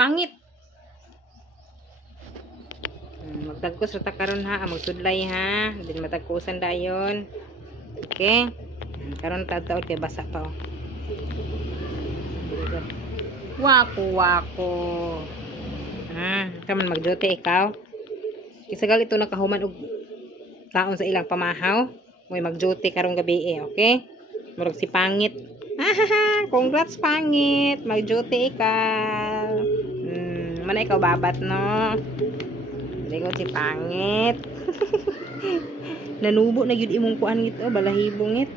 Pangit. Magtagkos rata karon ha, magsudlay ha. Din matagkusan dayon. Okay? Karon taud-taud kay basa pa oh. Wako. Kaman magduty ikaw. Kisa gal ito nakahuman og taon sa ilang pamahaw. Moy magduty karong gabi okay? Murag si Pangit. Congrats Pangit. Magduty ikaw. Mana ikaw babat no. Lingon si Pangit. Nanubo na gyud imong kuan ngit balahibong ngit.